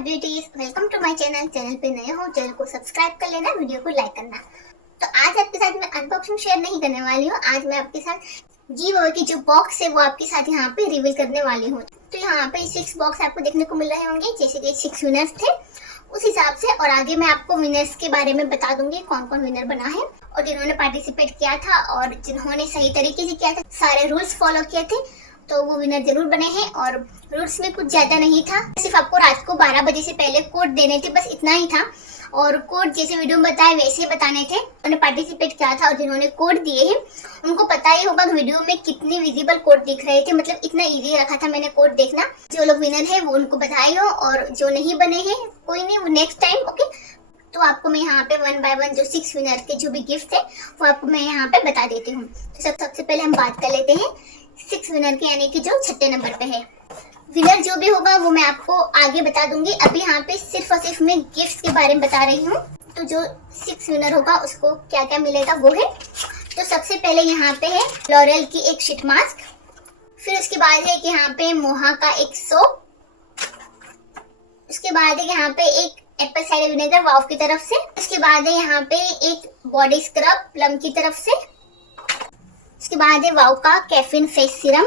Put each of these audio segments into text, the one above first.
Beauties, welcome to my channel. Channel पे नए हो चैनल को सब्सक्राइब कर लेना, वीडियो को लाइक करना। तो आज आपके साथ मैं अनबॉक्सिंग शेयर नहीं करने वाली हूँ। आज मैं आपके साथ गिव अवे की जो बॉक्स है वो आपके साथ यहाँ पे रिवील करने वाली हूँ। तो यहाँ पे 6 बॉक्स आपको देखने को मिल रहे होंगे, जैसे कि 6 विनर्स थे उस हिसाब से। और आगे मैं आपको विनर्स के बारे में बता दूंगी कौन कौन विनर बना है और जिन्होंने पार्टिसिपेट किया था और जिन्होंने सही तरीके से किया था, सारे रूल्स फॉलो किए थे, तो वो विनर जरूर बने हैं। और रूल्स में कुछ ज्यादा नहीं था, सिर्फ आपको रात को 12 बजे से पहले कोड देने थे, बस इतना ही था। और कोड जैसे वीडियो में बताए वैसे बताने थे। उन्होंने पार्टिसिपेट किया था और जिन्होंने कोड दिए हैं उनको पता ही होगा वीडियो में कितनी विजिबल कोड दिख रहे थे, मतलब इतना इजी रखा था मैंने कोड देखना। जो लोग विनर है वो उनको बधाई हो, और जो नहीं बने हैं कोई नहीं, वो नेक्स्ट टाइम। ओके, तो आपको मैं यहाँ पे 1 बाय 1 जो 6 विनर के जो भी गिफ्ट थे वो आपको मैं यहाँ पे बता देती हूँ। तो सबसे पहले हम बात कर लेते हैं 6 विनर के, यानी कि जो 6ठे नंबर पे है। विनर जो भी होगा वो मैं आपको आगे बता दूंगी। अभी यहाँ पे सिर्फ और सिर्फ मैं गिफ्ट्स के बारे में बता रही हूँ। तो जो 6 विनर होगा उसको क्या क्या मिलेगा वो है, तो सबसे पहले यहाँ पे है लॉरियल की एक शीट मास्क। फिर उसके बाद है कि यहाँ पे मोहा का एक सोप। उसके बाद है यहाँ पे एक एप्पल साइडर विनेगर वाव की तरफ से। उसके बाद है यहाँ पे एक बॉडी स्क्रब प्लम की तरफ से। उसके बाद है वाव का कैफीन फेस सीरम।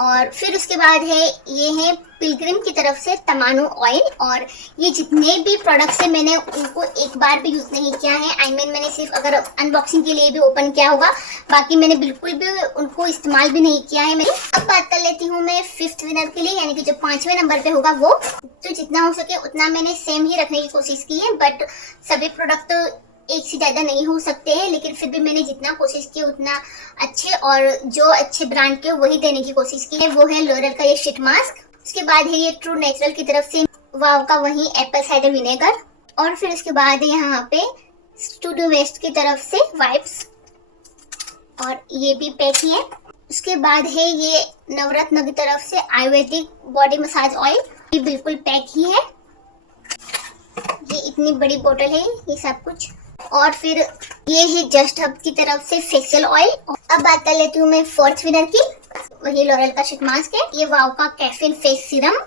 और फिर उसके बाद है ये है पिलग्रिम की तरफ से तमानो ऑयल। और ये जितने भी प्रोडक्ट्स है मैंने उनको एक बार भी यूज नहीं किया है। आई मीन मैंने सिर्फ अगर अनबॉक्सिंग के लिए भी ओपन किया होगा, बाकी मैंने बिल्कुल भी उनको इस्तेमाल भी नहीं किया है। मैं अब बात कर लेती हूँ मैं 5th विनर के लिए, यानी कि जो 5वें नंबर पे होगा वो। तो जितना हो सके उतना मैंने सेम ही रखने की कोशिश की है, बट सभी प्रोडक्ट तो एक से ज्यादा नहीं हो सकते हैं, लेकिन फिर भी मैंने जितना कोशिश की उतना अच्छे और जो अच्छे ब्रांड के वही देने की कोशिश की है। वो है लॉरियल का ये शीट मास्क। उसके बाद है ये ट्रू नेचुरल की तरफ से वाव का वही एप्पल साइडर विनेगर। और फिर उसके बाद है यहाँ पे स्टूडियो वेस्ट की तरफ से वाइप्स, और ये भी पैक ही है। उसके बाद है ये नवरत्न की तरफ से आयुर्वेदिक बॉडी मसाज ऑयल, ये बिल्कुल पैक ही है। ये इतनी बड़ी बोतल है ये सब कुछ। और फिर ये है जस्ट हब की तरफ से फेशियल ऑयल। अब बात कर लेती हूँ मैं 4th विनर की, वही लॉरियल का शीट मास्क है। ये वाव का कैफीन फेस सीरम,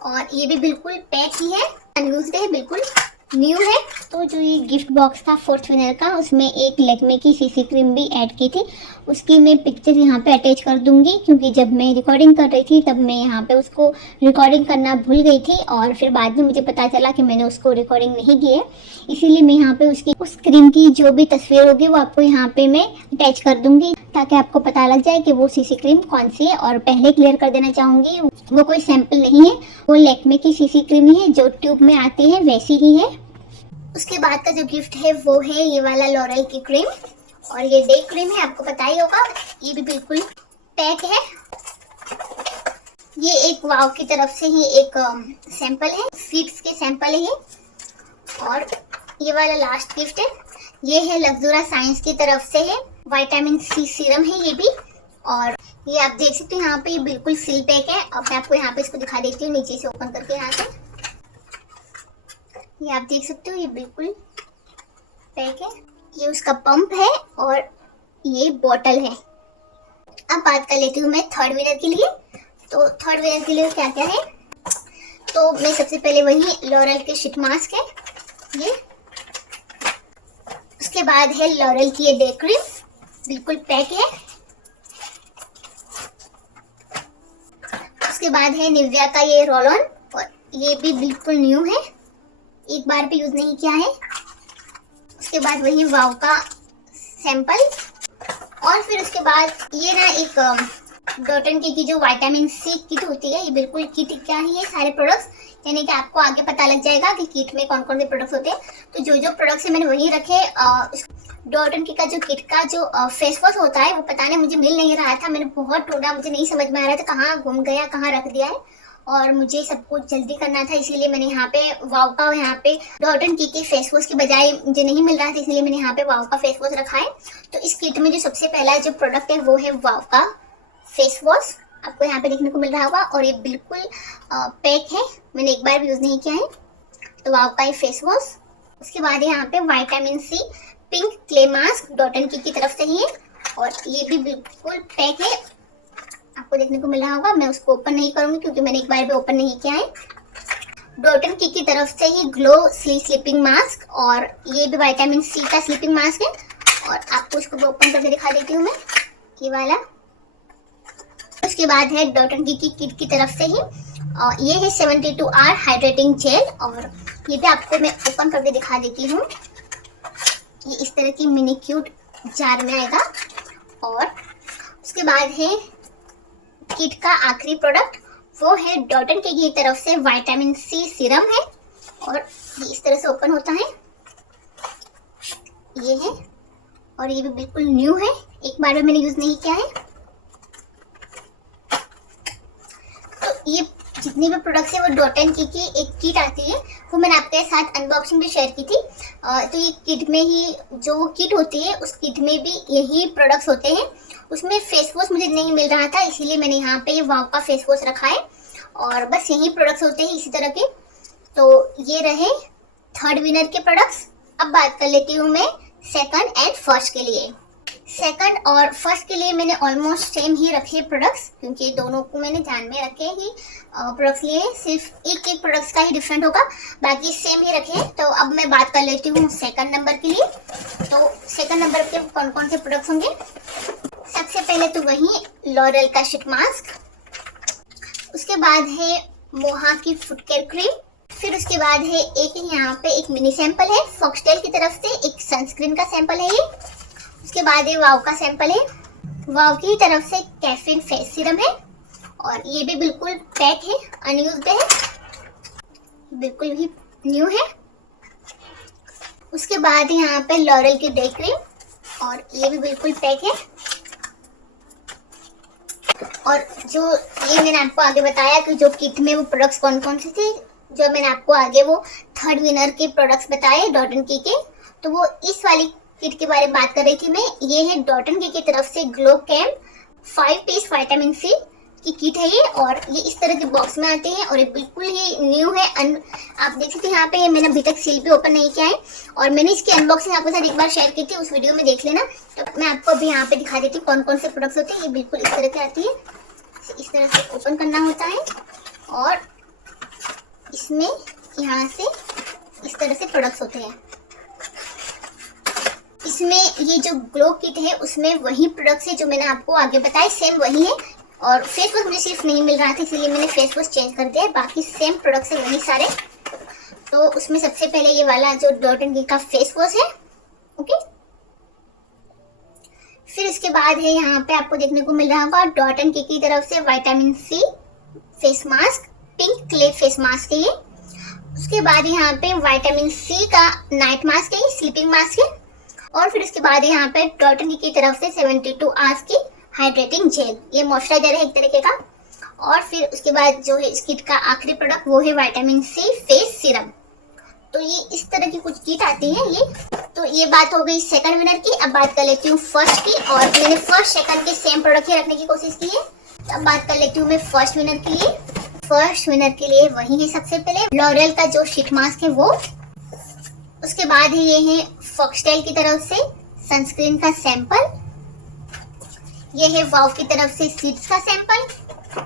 और ये भी बिल्कुल पैक ही है, अनयूज्ड है, बिल्कुल न्यू है। तो जो ये गिफ्ट बॉक्स था 4th विनर का, उसमें एक लैक्मे की सीसी क्रीम भी ऐड की थी। उसकी मैं पिक्चर यहाँ पे अटैच कर दूंगी, क्योंकि जब मैं रिकॉर्डिंग कर रही थी तब मैं यहाँ पे उसको रिकॉर्डिंग करना भूल गई थी, और फिर बाद में मुझे पता चला कि मैंने उसको रिकॉर्डिंग नहीं की है। इसीलिए मैं यहाँ पे उसकी उस क्रीम की जो भी तस्वीर होगी वो आपको यहाँ पे मैं अटैच कर दूंगी, ताकि आपको पता लग जाए कि वो सीसी क्रीम कौन सी है। और पहले क्लियर कर देना चाहूँगी, वो कोई सैंपल नहीं है, वो लैक्मे की सीसी क्रीम ही है, जो ट्यूब में आती है वैसी ही है। उसके बाद का जो गिफ्ट है वो है ये वाला लॉरियल की क्रीम, और ये डे क्रीम है, आपको पता ही होगा। ये भी बिल्कुल पैक है। ये एक वाव की तरफ से ही एक सैंपल है, सीड्स के सैंपल है ये। और ये वाला लास्ट गिफ्ट है, ये है लग्जुरा साइंस की तरफ से है, विटामिन सी सीरम है ये भी। और ये आप देख सकते हो यहाँ पे ये बिल्कुल सील पैक है। अब मैं आपको यहाँ पे इसको दिखा देती हूँ नीचे से ओपन करके। यहाँ से ये आप देख सकते हो ये बिल्कुल पैक है। ये उसका पंप है और ये बोतल है। अब बात कर लेती हूँ मैं 3rd विनर के लिए। तो 3rd विनर के लिए क्या क्या है, तो मैं सबसे पहले वही लॉरियल के शीट मास्क है ये। उसके बाद है लॉरियल की ये डे क्रीम, बिल्कुल पैक है। उसके बाद है निविया का ये रोल ऑन, और ये भी बिल्कुल न्यू है, एक बार भी यूज नहीं किया है। उसके बाद वही वाव का सैंपल। और फिर उसके बाद ये ना एक डॉटन की जो विटामिन सी किट होती है, ये बिल्कुल किट क्या ही है सारे प्रोडक्ट्स, यानी कि आपको आगे पता लग जाएगा कि किट में कौन कौन से प्रोडक्ट्स होते हैं। तो जो जो प्रोडक्ट्स है मैंने वही रखे। डॉटन की का जो किट का जो फेस वॉश होता है वो पता नहीं मुझे मिल नहीं रहा था, मैंने बहुत ढूंढा, मुझे नहीं समझ में आ रहा था कहाँ गुम गया, कहाँ रख दिया है। और मुझे सब कुछ जल्दी करना था, इसीलिए मैंने यहाँ पे वाव का यहाँ पे डॉटन की के फेस वॉश की बजाय मुझे नहीं मिल रहा था, इसलिए मैंने यहाँ पे वाव का फेस वॉश रखा है। तो इस किट में जो सबसे पहला जो प्रोडक्ट है वो है वाव का फेस वॉश, आपको यहाँ पे देखने को मिल रहा होगा। और ये बिल्कुल पैक है, मैंने एक बार भी यूज नहीं किया है। तो वाव का ये फेस वॉश। उसके बाद यहाँ पे vitamin C pink clay mask Dot and की तरफ से ही है, और ये भी बिल्कुल पैक है, आपको देखने को मिल रहा होगा। मैं उसको ओपन नहीं करूंगी क्योंकि मैंने एक बार भी ओपन नहीं किया है। डॉट की तरफ से ही ग्लो स्लीपिंग मास्क, और ये भी विटामिन सी का स्लीपिंग मास्क है। और आपको इसको ओपन करके दिखा देती हूँ मैं, ये वाला। उसके बाद है डॉट की किट की तरफ से ही, और ये है 72 आवर हाइड्रेटिंग जेल, और ये भी आपको मैं ओपन करके दिखा देती हूँ। ये इस तरह की मिनी क्यूट जार में आएगा। और उसके बाद है किट का आखिरी प्रोडक्ट, वो है डॉट की तरफ से विटामिन सी सीरम है, और ये इस तरह से ओपन होता है, ये है। और ये भी बिल्कुल न्यू है, एक बार में मैंने यूज नहीं किया है। तो ये जितने भी प्रोडक्ट्स है वो डॉट की एक किट आती है, वो मैंने आपके साथ अनबॉक्सिंग भी शेयर की थी। तो ये किट में ही जो किट होती है, उस किट में भी यही प्रोडक्ट्स होते हैं। उसमें फेस वॉश मुझे नहीं मिल रहा था, इसीलिए मैंने यहाँ पे ये वाव का फेस वॉश रखा है, और बस यही प्रोडक्ट्स होते हैं इसी तरह के। तो ये रहे थर्ड विनर के प्रोडक्ट्स। अब बात कर लेती हूँ मैं सेकंड एंड फर्स्ट के लिए। सेकंड और फर्स्ट के लिए मैंने ऑलमोस्ट सेम ही रखे प्रोडक्ट्स, क्योंकि दोनों को मैंने ध्यान में रखे ही प्रोडक्ट्स लिए, सिर्फ एक प्रोडक्ट्स का ही डिफरेंट होगा, बाकी सेम ही रखे हैं। तो अब मैं बात कर लेती हूँ सेकंड नंबर के लिए। तो सेकंड नंबर के कौन कौन से प्रोडक्ट्स होंगे? सबसे पहले तो वही लॉरेल का शीट मास्क, उसके बाद है मोहा की फुट केयर क्रीम, फिर उसके बाद है एक यहाँ पे एक मिनी सैंपल है फॉक्सटेल की तरफ से, एक सनस्क्रीन का सैंपल है ये। उसके बाद ये वाव का सैंपल है, वाव की तरफ से कैफीन फेस सीरम है, और ये भी बिल्कुल पैक है, अनयूज्ड है, बिल्कुल ही न्यू है। उसके बाद यहाँ पे लॉरेल की डे क्रीम, और ये भी बिल्कुल पैक है। और जो ये मैंने आपको आगे बताया कि जो किट में वो प्रोडक्ट्स कौन कौन से थे, जो मैंने आपको आगे वो थर्ड विनर के प्रोडक्ट्स बताए डॉट की के, तो वो इस वाली किट के बारे में बात कर रही थी मैं। ये है डॉट की तरफ से ग्लो कैम 5 पीस विटामिन सी की किट है ये, और ये इस तरह के बॉक्स में आते हैं, और ये बिल्कुल ही न्यू है। आप देख सकते हैं यहाँ पे, ये मैंने अभी तक सील भी ओपन नहीं किया है, और मैंने इसकी अनबॉक्सिंग आपके साथ एक बार शेयर की थी, उस वीडियो में देख लेना। तो मैं आपको अभी यहाँ पे दिखा देती हूँ कौन कौन से प्रोडक्ट्स होते हैं। ये बिल्कुल इस तरह के आती है, इस तरह से ओपन करना होता है, और इसमें यहाँ से इस तरह से प्रोडक्ट्स होते हैं। इसमें ये जो ग्लो किट है उसमें वही प्रोडक्ट्स है जो मैंने आपको आगे बताए, सेम वही है। और फेस वॉश मुझे सिर्फ नहीं मिल रहा था, इसलिए मैंने फेस वॉश चेंज कर दिया है, बाकी सेम प्रोडक्ट्स है वही सारे। तो उसमें सबसे पहले ये वाला जो डॉट एंड की का फेस वॉश है, ओके। फिर उसके बाद है यहाँ पे आपको देखने को मिल रहा होगा डॉट एंड की तरफ से vitamin C face mask, pink clay face mask है ये। उसके बाद यहाँ पे विटामिन सी का नाइट मास्क है, स्लीपिंग मास्क है। और फिर उसके बाद यहाँ पे डॉट एंड की तरफ से 72 आवर्स की हाइड्रेटिंग जेल, ये मॉइस्चराइजर है एक तरीके का। और फिर उसके बाद जो है इस किट का आखिरी प्रोडक्ट वो है विटामिन सी फेस सीरम। तो ये इस तरह की कुछ किट आती है ये। तो ये बात हो गई सेकंड विनर की। अब बात कर लेती हूँ फर्स्ट की, और मैंने फर्स्ट सेकंड के सेम प्रोडक्ट ही रखने की कोशिश की है। तो अब बात कर लेती हूँ मैं फर्स्ट विनर के लिए। फर्स्ट विनर के लिए वही है सबसे पहले लॉरेल का जो शीट मास्क है वो। उसके बाद है ये है फॉक्सटेल की तरफ से सनस्क्रीन का सैंपल, ये है वाव की तरफ से सीड्स का सैंपल।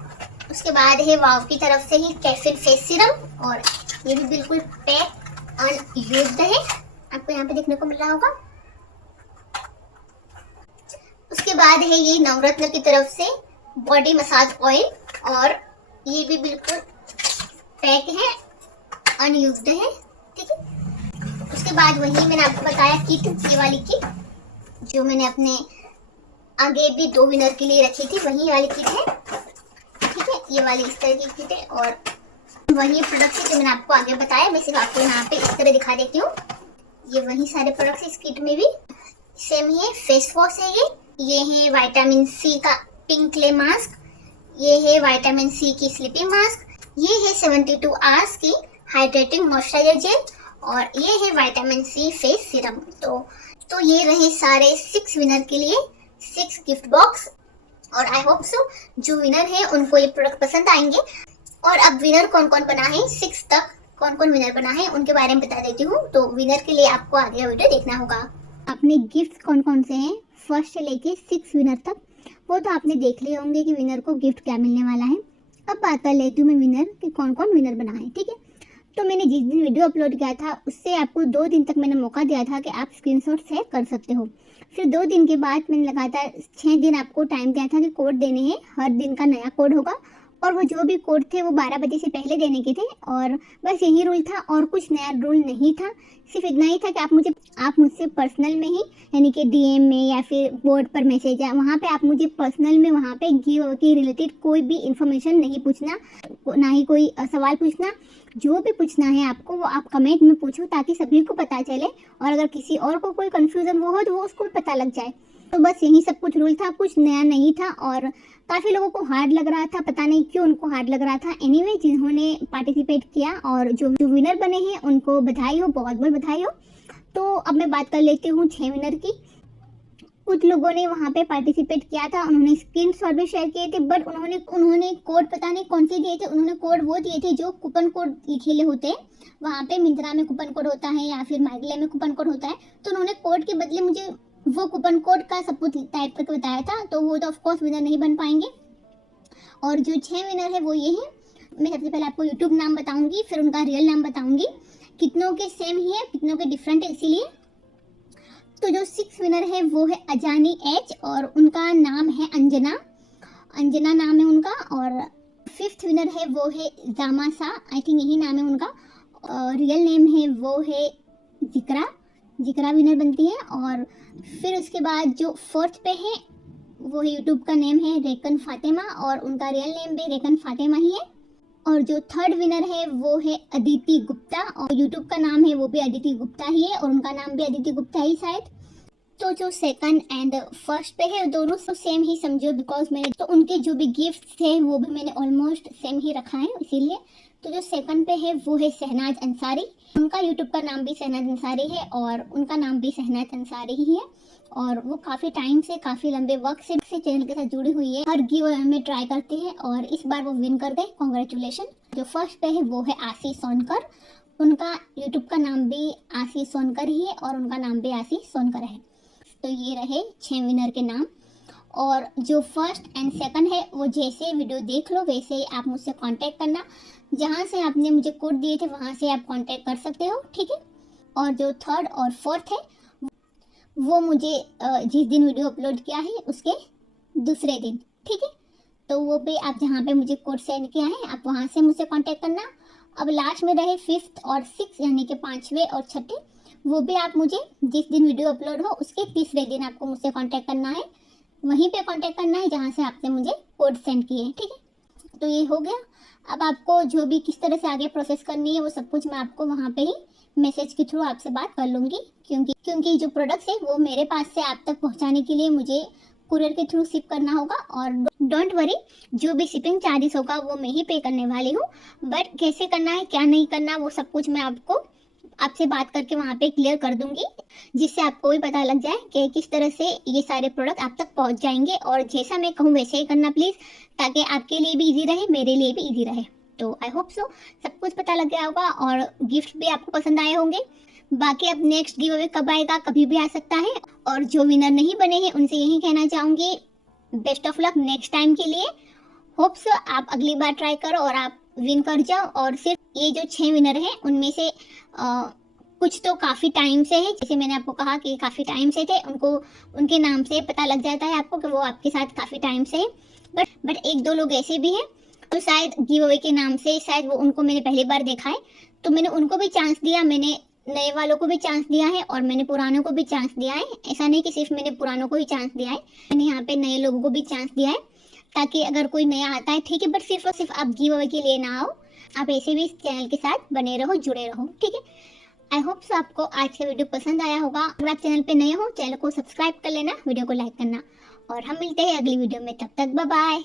उसके बाद है वाव की तरफ से ही कैफीन फेस सीरम, और ये भी बिल्कुल पैक अनयूज्ड है, आपको यहाँ पे देखने को मिल रहा होगा। उसके बाद है ये नवरत्न की तरफ से बॉडी मसाज ऑयल, और ये भी बिल्कुल पैक है, अनयूज्ड है, ठीक है। उसके बाद वही मैंने आपको बताया किट, ये वाली किट जो मैंने अपने आगे भी 2 विनर के लिए रखी थी, वही वाली किट है, ठीक है। ये वाली इस तरह की किट है, और वही प्रोडक्ट है जो मैंने आपको आगे बताया। मैं सिर्फ आपको यहाँ पे इस तरह दिखा देती हूँ। ये वही सारे प्रोडक्ट्स है, इस किट में भी सेम ही है। फेस वॉश है ये है विटामिन सी का पिंक क्ले मास्क, ये है विटामिन सी की स्लीपिंग मास्क, ये है 72 आवर्स की हाइड्रेटिंग मॉइस्चराइजर जेल, और ये है विटामिन सी फेस सीरम। तो ये रहे सारे 6 विनर के लिए 6 गिफ्ट बॉक्स, और आई होप सो जो विनर है उनको ये प्रोडक्ट पसंद आएंगे। और अब विनर कौन कौन बना है, 6 तक कौन कौन विनर बना है उनके बारे में बता देती हूँ। तो विनर के लिए आपको आगे वीडियो देखना होगा। अपने गिफ्ट कौन कौन से हैं फर्स्ट से लेके 6 विनर तक, वो तो आपने देख लिए होंगे कि विनर को गिफ्ट क्या मिलने वाला है। अब बात कर लेती हूँ मैं विनर कि कौन कौन विनर बना है, ठीक है। तो मैंने जिस दिन वीडियो अपलोड किया था उससे आपको 2 दिन तक मैंने मौका दिया था कि आप स्क्रीनशॉट शेयर कर सकते हो। फिर 2 दिन के बाद मैंने लगातार 6 दिन आपको टाइम दिया था कि कोड देने हैं, हर दिन का नया कोड होगा और वो जो भी कोड थे वो 12 बजे से पहले देने के थे और बस यही रूल था और कुछ नया रूल नहीं था। सिर्फ इतना ही था कि आप मुझसे पर्सनल में ही यानी कि डीएम में या फिर बोर्ड पर मैसेज है वहाँ पे आप मुझे पर्सनल में वहाँ पे गिव के रिलेटेड कोई भी इन्फॉर्मेशन नहीं पूछना, ना ही कोई सवाल पूछना। जो भी पूछना है आपको वो आप कमेंट में पूछो ताकि सभी को पता चले और अगर किसी और को कोई कंफ्यूजन वो हो तो वो उसको भी पता लग जाए। तो बस यही सब कुछ रूल था, कुछ नया नहीं था और काफ़ी लोगों को हार्ड लग रहा था, पता नहीं क्यों उनको हार्ड लग रहा था। एनीवे जिन्होंने पार्टिसिपेट किया और जो विनर बने हैं उनको बधाई हो, बहुत बहुत बधाई हो। तो अब मैं बात कर लेती हूँ 6 विनर की। कुछ लोगों ने वहाँ पे पार्टिसिपेट किया था, उन्होंने स्क्रीनशॉट भी शेयर किए थे, बट उन्होंने कोड पता नहीं कौन से दिए थे। उन्होंने कोड वो दिए थे जो कूपन कोड लिखे होते हैं, वहाँ पे मिंत्रा में कूपन कोड होता है या फिर माइगले में कूपन कोड होता है। तो उन्होंने कोड के बदले मुझे वो कूपन कोड का सब कुछ टाइप करके बताया था, तो वो तो ऑफकोर्स विनर नहीं बन पाएंगे। और जो 6 विनर है वो ये हैं। मैं सबसे पहले आपको यूट्यूब नाम बताऊंगी, फिर उनका रियल नाम बताऊंगी। कितनों के सेम ही है, कितनों के डिफरेंट है इसीलिए। तो जो 6 विनर है वो है अजानी एच और उनका नाम है अंजना नाम है उनका। और 5th विनर है वो है जामासा, आई थिंक यही नाम है उनका। रियल नेम है वो है जिक्रा विनर बनती है। और फिर उसके बाद जो 4th पे है वो यूट्यूब का नेम है रेकन फातिमा और उनका रियल नेम भी रेकन फातिमा ही है। और जो 3rd विनर है वो है अदिति गुप्ता और यूट्यूब का नाम है वो भी अदिति गुप्ता ही है और उनका नाम भी अदिति गुप्ता ही शायद। तो जो 2nd एंड 1st पे है दोनों सेम ही समझो, बिकॉज मैंने तो उनके जो भी गिफ्ट थे वो भी मैंने ऑलमोस्ट सेम ही रखा है इसीलिए। तो जो 2nd पे है वो है शहनाज अंसारी, उनका यूट्यूब का नाम भी शहनाज अंसारी है और उनका नाम भी शहनाज अंसारी ही है। और वो काफ़ी टाइम से, काफ़ी लंबे वक्त से चैनल के साथ जुड़ी हुई है, हर गिव में ट्राई करती है और इस बार वो विन कर गए, कॉन्ग्रेचुलेशन। जो 1st पे है वो है आशीष सोनकर, उनका यूट्यूब का नाम भी आशीष सोनकर ही है और उनका नाम भी आशीष सोनकर है। तो ये रहे 6 विनर के नाम। और जो 1st एंड 2nd है वो जैसे वीडियो देख लो वैसे ही आप मुझसे कांटेक्ट करना, जहाँ से आपने मुझे कोड दिए थे वहाँ से आप कांटेक्ट कर सकते हो, ठीक है। और जो 3rd और 4th है वो मुझे जिस दिन वीडियो अपलोड किया है उसके दूसरे दिन, ठीक है। तो वो भी आप जहाँ पे मुझे कोड सेंड किया है आप वहाँ से मुझसे कांटेक्ट करना। अब लास्ट में रहे 5th और 6th यानी कि 5वें और 6ठे, वो भी आप मुझे जिस दिन वीडियो अपलोड हो उसके तीसरे दिन आपको मुझसे कांटेक्ट करना है, वहीं पे कांटेक्ट करना है जहाँ से आपने मुझे कोड सेंड किए हैं, ठीक है। तो ये हो गया। अब आपको जो भी किस तरह से आगे प्रोसेस करनी है वो सब कुछ मैं आपको वहाँ पे ही मैसेज के थ्रू आपसे बात कर लूँगी, क्योंकि जो प्रोडक्ट्स है वो मेरे पास से आप तक पहुँचाने के लिए मुझे कुरियर के थ्रू शिप करना होगा। और डोंट वरी, जो भी शिपिंग चार्जेस होगा वो मैं ही पे करने वाली हूँ, बट कैसे करना है क्या नहीं करना वो सब कुछ मैं आपसे बात करके वहाँ पे क्लियर कर दूंगी, जिससे आपको भी पता लग जाए कि किस तरह से ये सारे प्रोडक्ट आप तक पहुँच जाएंगे। और जैसा मैं कहूँ वैसे ही करना प्लीज़, ताकि आपके लिए भी इजी रहे, मेरे लिए भी इजी रहे। तो आई होप सो सब कुछ पता लग गया होगा और गिफ्ट भी आपको पसंद आए होंगे। बाकी अब नेक्स्ट गिव अवे कब आएगा, कभी भी आ सकता है। और जो विनर नहीं बने हैं उनसे यही कहना चाहूँगी, best of luck next time के लिए। होप सो आप अगली बार ट्राई करो और आप विन कर जाओ। और सिर्फ ये जो 6 विनर हैं उनमें से कुछ तो काफ़ी टाइम से है, जैसे मैंने आपको कहा कि काफ़ी टाइम से थे, उनके नाम से पता लग जाता है आपको कि वो आपके साथ काफ़ी टाइम से है। बट 1-2 लोग ऐसे भी हैं तो शायद गिव अवे के नाम से शायद वो उनको मैंने पहली बार देखा है, तो मैंने उनको भी चांस दिया, मैंने नए वालों को भी चांस दिया है और मैंने पुरानों को भी चांस दिया है। ऐसा नहीं कि सिर्फ मैंने पुरानों को ही चांस दिया है, मैंने यहाँ पे नए लोगों को भी चांस दिया है, ताकि अगर कोई नया आता है ठीक है, बट सिर्फ और सिर्फ आप गिव अवे के लिए ना आओ, आप ऐसे भी इस चैनल के साथ बने रहो, जुड़े रहो, ठीक है। आई होप सो आपको आज का वीडियो पसंद आया होगा। अगर आप चैनल पे नए हो चैनल को सब्सक्राइब कर लेना, वीडियो को लाइक करना और हम मिलते हैं अगली वीडियो में। तब तक बाय बाय।